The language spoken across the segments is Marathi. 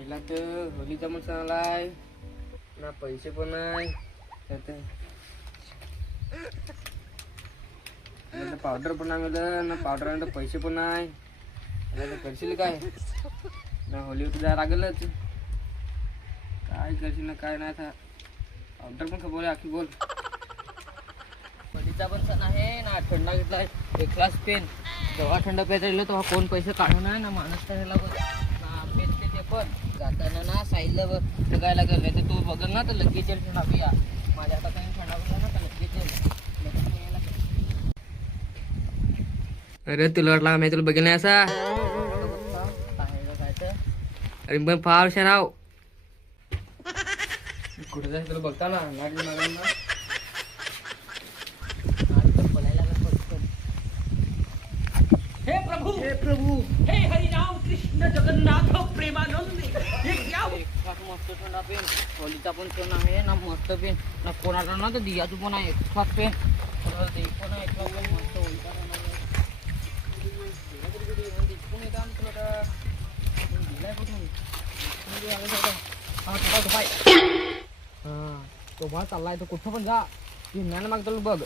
आईला तर होलीचा पण सण आलाय ना, पैसे पण नाही पावडर पण नाही मिळत ना, पावडर आणि पैसे पण नाही. आता करशील काय ना, होली जायला लागलच. काय करशील ना काय नाही. आता पावडर पण खपवले आखी बोल. होलीचा पण सण आहे ना, थंडा घेतलाय एक ग्लास पेन. जेव्हा थंड प्यायचा गेलो तेव्हा कोण पैसे काढून आहे ना, माणूस तर ह्याला बघ ना, पेन ते पण जाताना ना साईडला बघायला लागेल. नाही तर तू बघल ना तर लगेच येईल थंडा पिया. माझ्या हातात थंडा पिया ना तर लगेच येईल. अरे तुला वाटला मी तुला बघेल नाही असा. अरे पण फार हुशार राव. कुठे जायचं तुला बघता ना लागली ना. हे प्रभु हे हरि राम कृष्ण जगन्नाथ प्रेमानंद, ये क्या मस्त थंडा पेन. होलीचा पण पेन आहे ना, मस्त पेन ना. कोणाला ना तर दियाचं पण आहे एक पेन. पण आहे मस्त होलीचा तो भाव चाललाय तो कुठं पण जा. ज्ञान मागतो बघ.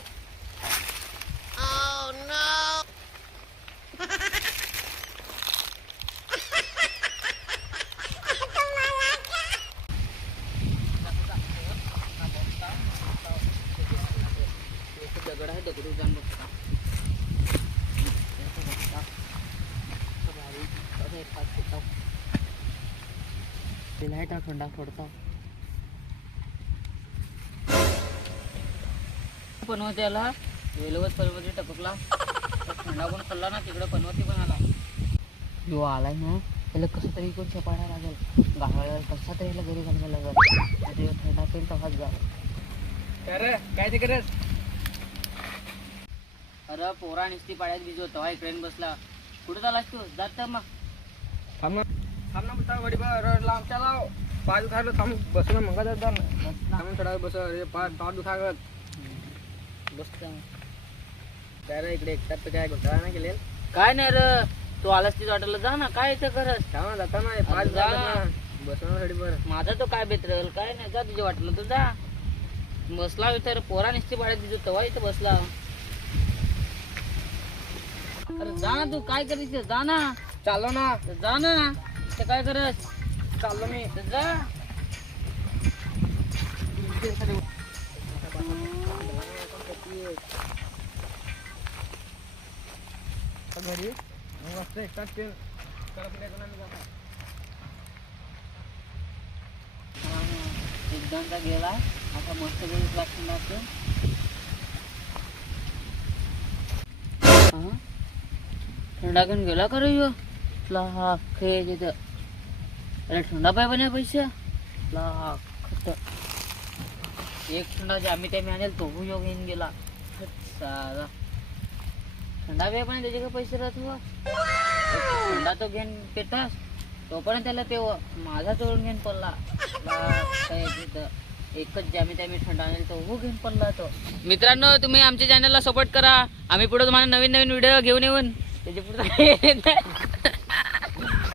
दगड आहे, दगड जाऊन बघता. थंडा फोडता पनवत्याला वेलवत पर्वती टपकला. थंडा पण खाल्ला ना, तिकडे पनवती पण आला. जो आलाय ना त्याला कसं तरी कोण छपायला लागेल, गावाला कसा तरी ह्याला घरी घालायला लागेल. थंडा पेन तसाच जा. काय ते करत? अरे पोरा निसती पाड्यात भिजवतो आहे. ट्रेन बसला. कुठे चालास तू? जात मग थांब ना बता वडी लांबच्या लाव. पाय दुखायला थांब बस ना. मग जात थांब थोडा बस. पाय दुखागत बसता. काय रे इकडे एकट्यात काय घोटाळा नाही केले? काय नाही रे, तू आलास ती वाटलं जा ना. काय इथं करत थांब जाता नाही. पाय जा बसण्यासाठी बरं. माझा तो काय बेतरेल काय नाही. जा तुझे वाटलं तू जा. बसला इथं पोरा निसती पाड्यात भिजवतो तवा इथं बसला. अरे जा ना, तू काय करायचं जा ना. चाललो ना. जा ना. ते काय करत चाललो मी. जा घरी मस्त एकटाच पेन एकदा गेला. आता मस्त घरी लागतो. थंडा घेऊन गेला का रे तिथं? अरे थंडा पाय पण पैसे एक थंडा जे आम्ही त्या आणेल तो योग येऊन गेला. सारा थंडा पाय पण त्याचे का पैसे राहत हो. थंडा तो घेऊन पेटास तोपर्यंत त्याला ते माझा चोरून घेऊन पडला. एकच ज्यामी त्यामी थंडा आणेल तो घेऊन पडला तो. मित्रांनो तुम्ही आमच्या चॅनलला सपोर्ट करा. आम्ही पुढे तुम्हाला नवीन नवीन व्हिडिओ घेऊन येऊन त्याच्या पुढे